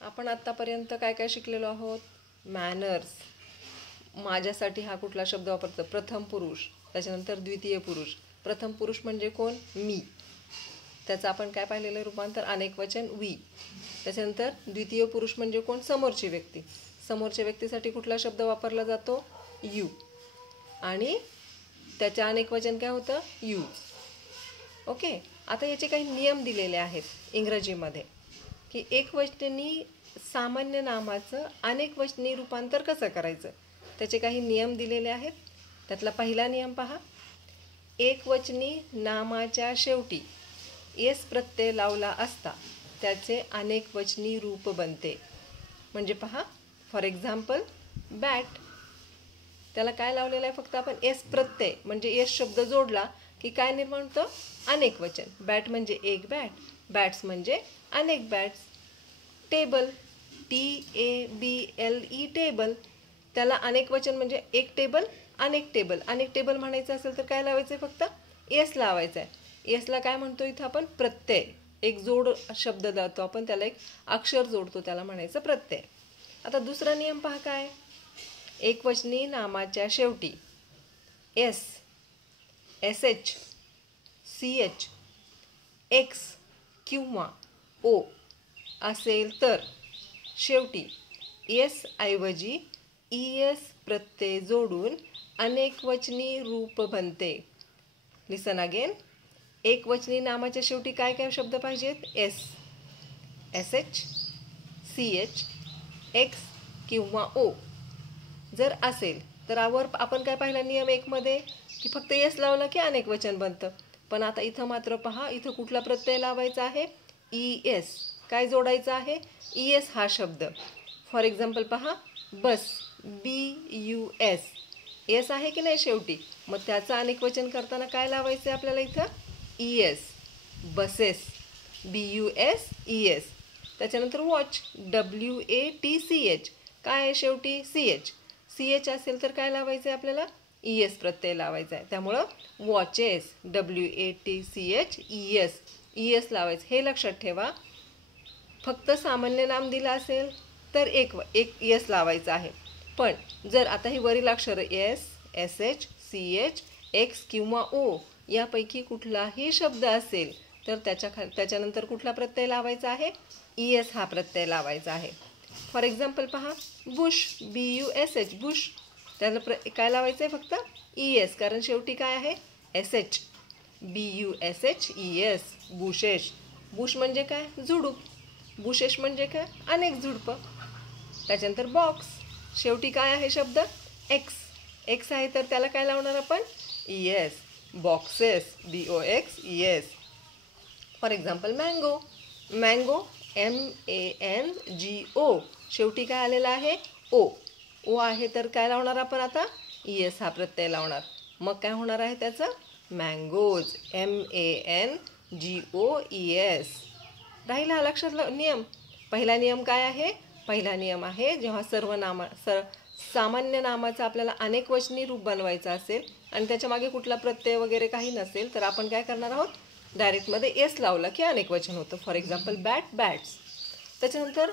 आपण आत्तापर्यंत काय काय शिकलेलो आहोत? मॅनर्स. माझ्यासाठी हा कुठला शब्द वापरतो? प्रथम पुरुष, त्याच्यानंतर द्वितीय पुरुष. प्रथम पुरुष म्हणजे कोण? मी. त्याचं आपण काय पाहिलेलं रूपांतर? अनेकवचन वी. त्याच्यानंतर द्वितीय पुरुष म्हणजे कोण? समोरची व्यक्ती. समोरच्या व्यक्तीसाठी कुठला शब्द वापरला जातो? यू. आणि त्याच्या अनेकवचन काय होतं? यू. ओके. आता याचे काही नियम दिलेले आहेत इंग्रजीमध्ये की एकवचनी सामान्य नामाचं अनेकवचनी रूपांतर कसं करायचं, त्याचे काही नियम दिलेले आहेत. त्यातला पहिला नियम पहा. एकवचनी नामाच्या शेवटी एस प्रत्यय लावला असता त्याचे अनेकवचनी रूप बनते. म्हणजे पहा, फॉर एक्झाम्पल बॅट, त्याला काय लावलेलं आहे? फक्त आपण एस प्रत्यय म्हणजे एस शब्द जोडला की काय निर्माण होतं? अनेकवचन. बॅट म्हणजे एक बॅट, बॅट्स म्हणजे अनेक बॅट्स. टेबल, TABLE टेबल, त्याला अनेकवचन म्हणजे एक टेबल, अनेक टेबल. अनेक टेबल म्हणायचं असेल तर काय लावायचं आहे? फक्त एस लावायचं आहे. एसला काय म्हणतो इथं आपण? प्रत्यय. एक जोड शब्द लावतो आपण, त्याला एक अक्षर जोडतो, त्याला म्हणायचं प्रत्यय. आता दुसरा नियम पहा काय? एकवचनी नामाच्या शेवटी एस, SH, CH, X किंवा O असेल तर शेवटी एस ऐवजी ES प्रत्यय जोडून अनेकवचनी रूप बनते. लिसन अगेन. एकवचनी नामाच्या शेवटी काय काय शब्द पाहिजेत? एस, SH, CH, X किंवा O जर असेल तर आपण काय पाहिला नियम 1 मध्ये की फक्त एस लावलं की अनेकवचन बनतं. पण आता इथं मात्र पहा, इथं कुठला प्रत्यय लावायचा आहे? ES. काय जोडायचं आहे? ES हा शब्द. फॉर एक्झाम्पल पहा, बस, BUS, एस आहे की नाही शेवटी? मग त्याचं अनेकवचन करताना काय लावायचं आहे आपल्याला इथं? ES. Buses, BUS, ES. त्याच्यानंतर वॉच, WATCH, काय आहे शेवटी? CH असेल तर काय लावायचं आहे आपल्याला? ES प्रत्यय लावायचा आहे. त्यामुळं वॉचेस, WATCH, ES लावायचं. हे लक्षात ठेवा. फक्त सामान्य नाम दिलं असेल तर एक एस लावायचं आहे. पण जर आता ही वरील अक्षर एस, SH, CH, X किंवा O यापैकी कुठलाही शब्द असेल तर त्याच्यानंतर कुठला प्रत्यय लावायचा आहे? ES हा प्रत्यय लावायचा आहे. फॉर एक्झाम्पल पहा, बुश, BUSH, बुश, त्याला काय लावायचं आहे? फक्त ES, कारण शेवटी काय आहे? SH. BUSH, ES, बुशेश. बुश म्हणजे काय? झुडूप. बुशेश म्हणजे काय? अनेक झुडपं. त्याच्यानंतर बॉक्स, शेवटी काय आहे शब्द? X आहे तर त्याला काय लावणार आपण? ES. Boxes, BOXES. For example mango, MANGO, शेवटी काय आलेला आहे? O आहे तर काय लावणार आपण आता? ES हा प्रत्यय लावणार. मग काय होणार आहे त्याचं? Mangoes, MANGOES. राहिला हा लक्षात नियम. पहिला नियम काय आहे? पहिला नियम आहे जेव्हा सामान्य नामाचं आपल्याला अनेकवचनी रूप बनवायचं असेल आणि त्याच्या मागे कुठला प्रत्यय वगैरे काही नसेल तर आपण काय करणार आहोत? डायरेक्टमध्ये एस लावला की अनेकवचन होतं. For example bat, bats. त्याच्यानंतर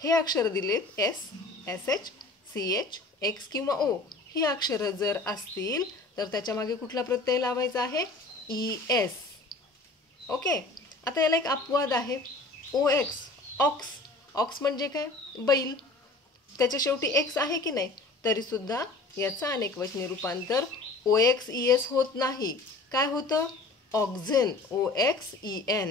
हे अक्षर दिलेत एस, SH, CH, X किंवा O ही अक्षरं जर असतील तर त्याच्या मागे कुठला प्रत्यय लावायचा आहे? ES. ओके. आता याला एक अपवाद आहे. OX, ऑक्स म्हणजे काय? बैल. त्याच्या शेवटी X आहे की नाही? तरीसुद्धा याचं अनेकवचनी रूपांतर OXES होत नाही. काय होतं? ऑक्झन, OXEN.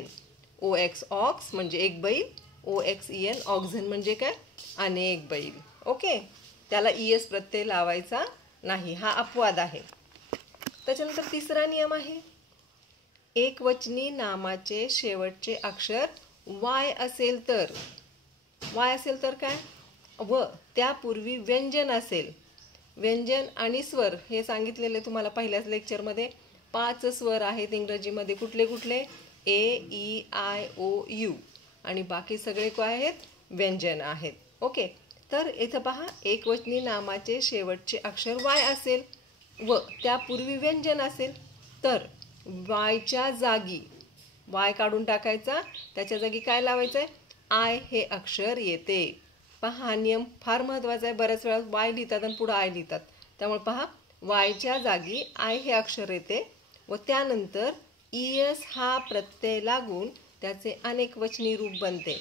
OX ऑक्स म्हणजे एक बैल, OXEN ऑक्झन म्हणजे काय? अनेक बैल. ओके. त्याला ES प्रत्यय लावायचा नाही, हा अपवाद आहे. त्याच्यानंतर तिसरा नियम आहे, एकवचनी नामाचे शेवटचे अक्षर Y असेल तर काय? व त्यापूर्वी व्यंजन असेल. व्यंजन आणि स्वर हे सांगितलेले तुम्हाला पहिल्याच लेक्चरमध्ये. 5 स्वर आहेत इंग्रजीमध्ये. कुठले कुठले? AEIOU. आणि बाकी सगळे काय आहेत? व्यंजन आहेत. ओके. तर इथं पहा, एकवचनी नामाचे शेवटचे अक्षर Y असेल व त्यापूर्वी व्यंजन असेल तर वायच्या जागी Y काढून टाकायचा, त्याच्या जागी काय लावायचं आहे? आय हे अक्षर येते. पहा हा नियम फार महत्त्वाचा आहे. बऱ्याच वेळा वाय लिहितात आणि पुढे आय लिहितात. त्यामुळे पहा वायच्या जागी आय हे अक्षर येते व त्यानंतर ES हा प्रत्यय लागून त्याचे अनेकवचनी रूप बनते.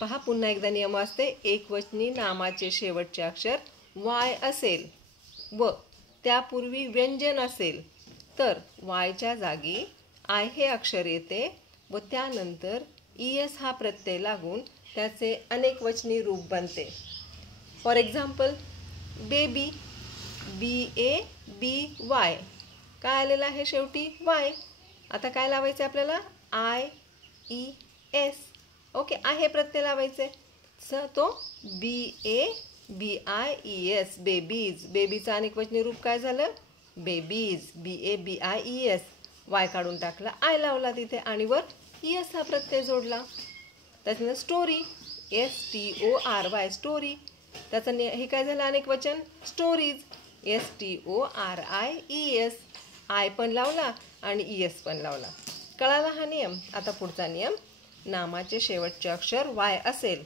पहा पुन्हा एकदा नियम असते. एकवचनी नामाचे शेवटचे अक्षर वाय असेल व त्यापूर्वी व्यंजन असेल तर वायच्या जागी आय हे अक्षर येते व त्यानंतर ES हा प्रत्यय लागून त्याचे अनेकवचनी रूप बनते. फॉर एक्झाम्पल बेबी, BABY काय आलेलं आहे शेवटी वाय. आता काय लावायचं आपल्याला IES. ओके, आहे प्रत्यय लावायचे. तो BABIES बेबीज. बेबीचं अनेकवचनी रूप काय झालं बेबीज. BABIES. वाय काढून टाकला, आय लावला तिथे आणि वर ES हा प्रत्यय जोडला. त्याच्यानंतर स्टोरी STORY स्टोरी. त्याचं हे काय झालं अनेकवचन स्टोरीज STORIES. आय पण लावला आणि ES पण लावला. कळाला हा नियम. आता पुढचा नियम. नामाचे शेवटचे अक्षर वाय असेल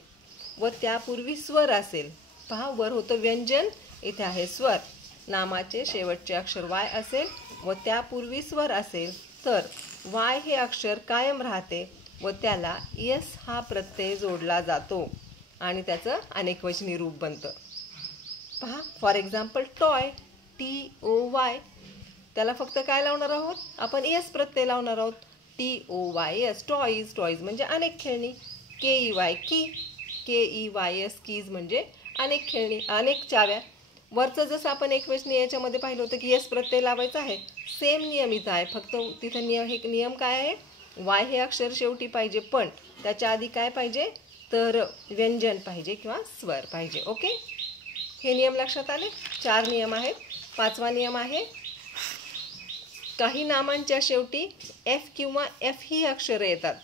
व त्यापूर्वी स्वर असेल. पहा वर होतं व्यंजन, इथे आहे स्वर. नामाचे शेवटचे अक्षर वाय असेल व त्यापूर्वी स्वर असेल तर वाय हे अक्षर कायम राहते व त्याला ES हा प्रत्यय जोडला जातो आणि त्याचं अनेकवचनी रूप बनतं. पहा फॉर एक्झाम्पल टॉय TOY. त्याला फक्त काय लावणार आहोत आपण ES प्रत्यय लावणार आहोत. TOYS toys. टॉईज म्हणजे अनेक खेळणी. KEY की. KEYS कीज म्हणजे अनेक खेळणी, अनेक चाव्या. वरचं जसं आपण एकवचनी याच्यामध्ये पाहिलं होतं की ES प्रत्यय लावायचा आहे, सेम नियम इथं आहे. फक्त तिथं नियम काय आहे, वाय हे अक्षर शेवटी पाहिजे पण त्याच्या आधी काय पाहिजे तर व्यंजन पाहिजे किंवा स्वर पाहिजे. ओके, हे नियम लक्षात आले. 4 नियम आहेत. 5वा नियम आहे काही नामांच्या शेवटी F किंवा F ही अक्षरं येतात.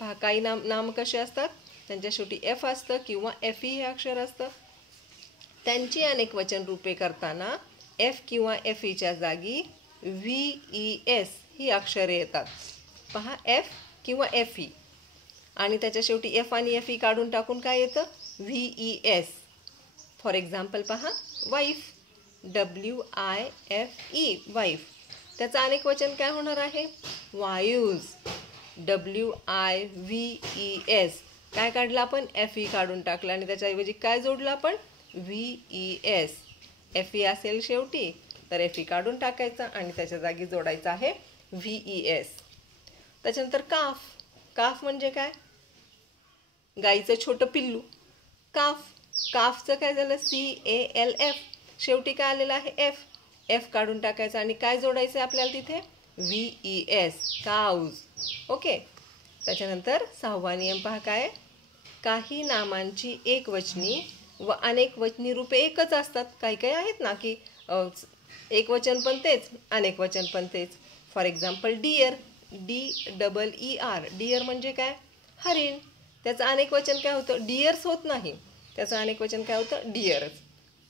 पहा काही नाम कसे असतात, त्यांच्या शेवटी F असतं किंवा FE हे अक्षर असतं. त्यांची अनेकवचन रूपे करताना F किंवा FEच्या जागी VES ही अक्षरे येतात. पहा F किंवा FE आणि त्याच्या शेवटी F आणि FE काढून टाकून काय येतं VES. फॉर एक्झाम्पल पहा वाईफ WIFE वाईफ. त्याचं अनेकवचन काय होणार आहे वायूज WIVES. काय काढलं आपण FE काढून टाकलं आणि त्याच्याऐवजी काय जोडलं आपण VES. FE असेल शेवटी तर FE काढून टाकायचा आणि त्याच्या जागी जोडायचा आहे VES. त्याच्यानंतर काफ. काफ म्हणजे काय गाईचं छोटं पिल्लू. काफ. काफचं काय झालं CALF. शेवटी काय आलेलं आहे F काढून टाकायचं आणि काय जोडायचं आहे आपल्याला तिथे VES काऊज. ओके, त्याच्यानंतर 6वा नियम पहा काय. काही नामांची एकवचनी व अनेकवचनी रूपे एकच असतात. काही काही आहेत ना की एकवचन पण तेच अनेकवचन पण तेच. For example deer DEER. Deer म्हणजे काय हरिण. त्याचं अनेकवचन काय होतं डिअर्स होत नाही, त्याचं अनेकवचन काय होतं डिअरच.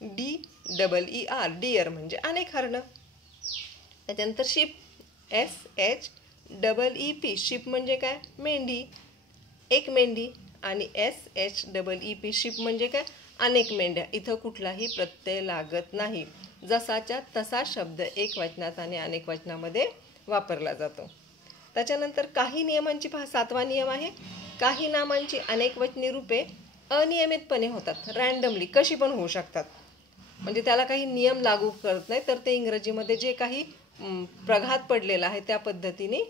DEER डिअर म्हणजे अनेक हरणं. त्याच्यानंतर शिप SHEEP. शिप म्हणजे काय मेंढी, एक मेंढी. आणि SHEEP शिप म्हणजे काय अनेक मेंढ्या. इथं कुठलाही प्रत्यय लागत नाही. जसाच्या तसा शब्द एकवचनात आणि अनेकवचनामध्ये वापरला जातो. त्याच्यानंतर काही नियमांची पहा 7वा नियम आहे. काही नामांची अनेकवचनी रूपे अनियमितपणे होतात. रँडमली कशी पण होऊ शकतात. म्हणजे त्याला काही नियम लागू करत नाही तर ते इंग्रजीमध्ये जे काही प्रघात पडलेला आहे त्या पद्धतीने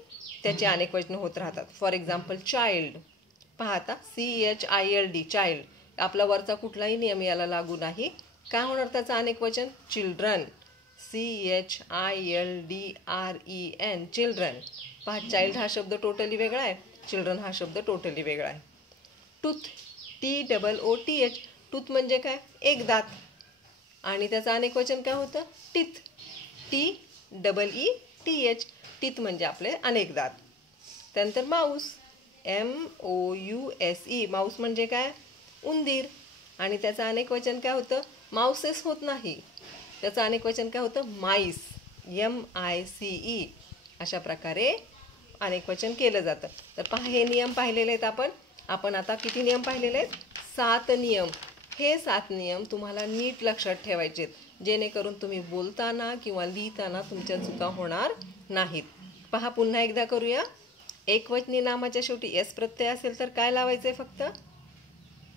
त्याचे अनेकवचन होत राहतात. For example child. पहा आता CHILD चाइल्ड. आपला वरचा कुठलाही नियम याला लागू नाही. काय होणार त्याचं अनेकवचन चिल्ड्रन CHILDREN चिल्ड्रन. पहा चाइल्ड हा शब्द टोटली वेगळा आहे, चिल्ड्रन हा शब्द टोटली वेगळा आहे. Tooth TOOTH. टूथ म्हणजे काय एक दात आणि त्याचं अनेकवचन काय होतं टीथ TEETH. टीथ म्हणजे आपले अनेक दात. त्यानंतर माऊस MOUSE. माऊस म्हणजे काय उंदीर आणि त्याचं अनेकवचन काय होतं माऊसेस होत नाही, त्याचं अनेकवचन काय होतं माईस MICE. अशा प्रकारे अनेकवचन केलं जातं. तर पहा हे नियम पाहिलेले आहेत आपण. आपण आता किती नियम पाहिलेले आहेत? 7 नियम. हे 7 नियम तुम्हाला नीट लक्षात ठेवायचे जेणेकरून तुम्ही बोलताना किंवा लिहिताना तुमच्या चुका होणार नाहीत. पहा पुन्हा एकदा करूया. एकवचनी नामाच्या शेवटी एस प्रत्यय असेल तर काय लावायचे? फक्त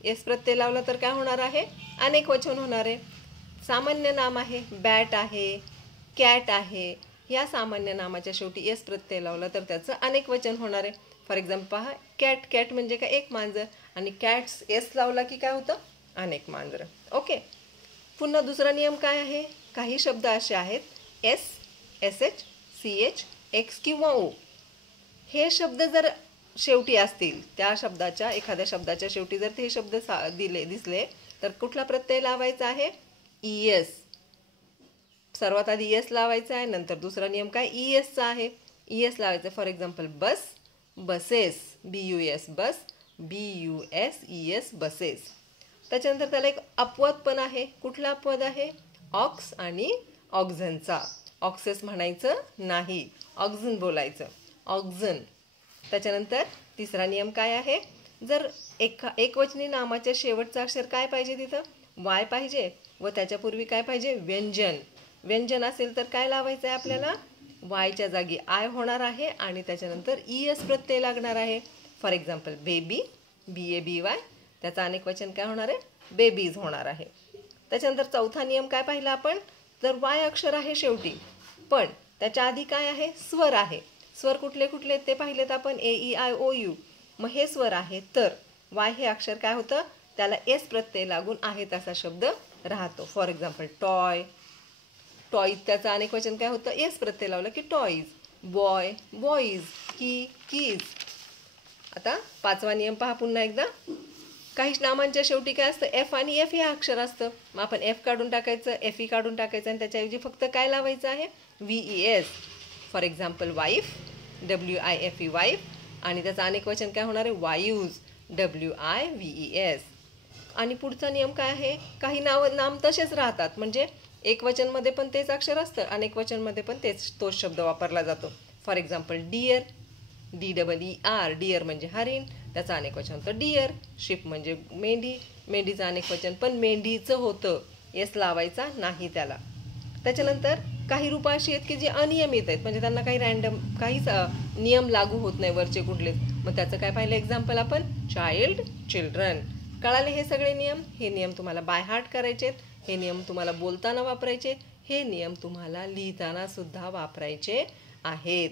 एस प्रत्यय लावला तर काय होणार आहे? अनेक वचन होणार आहे. सामान्य नाम आहे, बॅट आहे, कॅट आहे, या सामान्य नामाच्या शेवटी एस प्रत्यय लावला तर त्याचं अनेक वचन होणार आहे. फॉर एक्झाम्पल पहा, कॅट. कॅट म्हणजे काय? एक मांजर. आणि कॅट्स एस लावला की काय होतं? अनेक मांजर. ओके. पुन्हा दुसरा नियम काय आहे? काही शब्द असे आहेत S, S H, C H, X किंवा ओ. हे शब्द जर शेवटी असतील, त्या शब्दाच्या एखाद्या शब्दाच्या शेवटी जर ते शब्द दिसले तर कुठला प्रत्यय लावायचा आहे? E S. सर्वात आधी एस लावायचा आहे, नंतर दुसरा नियम काय? ई एसचा आहे. ई एस लावायचं. For example bus, buses, B U S, bus, B U S E S, buses. त्याच्यानंतर त्याला एक अपवाद पण आहे. कुठला अपवाद आहे? ऑक्स आणि ऑक्झनचा. ऑक्सेस म्हणायचं नाही, ऑक्झन बोलायचं. ऑक्झन. त्याच्यानंतर तिसरा नियम काय आहे? जर एकवचनी नामाच्या शेवटचा अक्षर काय पाहिजे? तिथं वाय पाहिजे व त्याच्यापूर्वी काय पाहिजे? व्यंजन. व्यंजन असेल तर काय लावायचं आहे आपल्याला? वायच्या जागी आय होणार आहे आणि त्याच्यानंतर ई एस प्रत्यय लागणार आहे. For example baby, B A B Y, त्याचं अनेक वचन काय होणार आहे? बेबीज होणार आहे. त्याच्यानंतर चौथा नियम काय पाहिला आपण? जर वाय अक्षर आहे शेवटी पण त्याच्या आधी काय आहे? स्वर आहे. स्वर कुठले कुठले ते पाहिलेत आपण? ए ई आय ओ यू. मग हे स्वर आहे तर वाय हे अक्षर काय होतं? त्याला एस प्रत्यय लागून आहे तसा शब्द राहतो. For example toy. टॉईज त्याचं अनेक वचन काय होतं? एस प्रत्यय लावलं की टॉईज. Boy, boys. की, कीज. आता पाचवा नियम पहा पुन्हा एकदा. काही नामांच्या शेवटी काय असतं? एफ आणि एफ हे अक्षर असतं. मग आपण एफ काढून टाकायचं, एफ ई काढून टाकायचं आणि त्याच्याऐवजी फक्त काय लावायचं आहे? V E S. For example wife, W I F E wife. आणि त्याचं अनेक वचन काय होणार आहे? Wives, W I V E S. आणि पुढचा नियम काय आहे? काही नाम तसेच राहतात, म्हणजे एक वचनमध्ये पण तेच अक्षर असतं, अनेक वचनमध्ये पण तोच शब्द वापरला जातो. For example deer, D double E R. Deer म्हणजे हरिण, त्याचं अनेक वचन होतं डिअर. शिप म्हणजे मेंढी, मेंढीचं अनेक वचन पण मेंढीचं होतं, एस लावायचा नाही त्याला. त्याच्यानंतर काही रूपं अशी आहेत की जी अनियमित आहेत, म्हणजे त्यांना काही काहीच नियम लागू होत नाही वरचे कुठलेच. मग त्याचं काय पाहिलं एक्झाम्पल आपण? Child, children. कळाले हे सगळे नियम? हे नियम तुम्हाला बाय हार्ट करायचे, हे नियम तुम्हाला बोलताना वापरायचे, हे नियम तुम्हाला लिहिताना सुद्धा वापरायचे आहेत.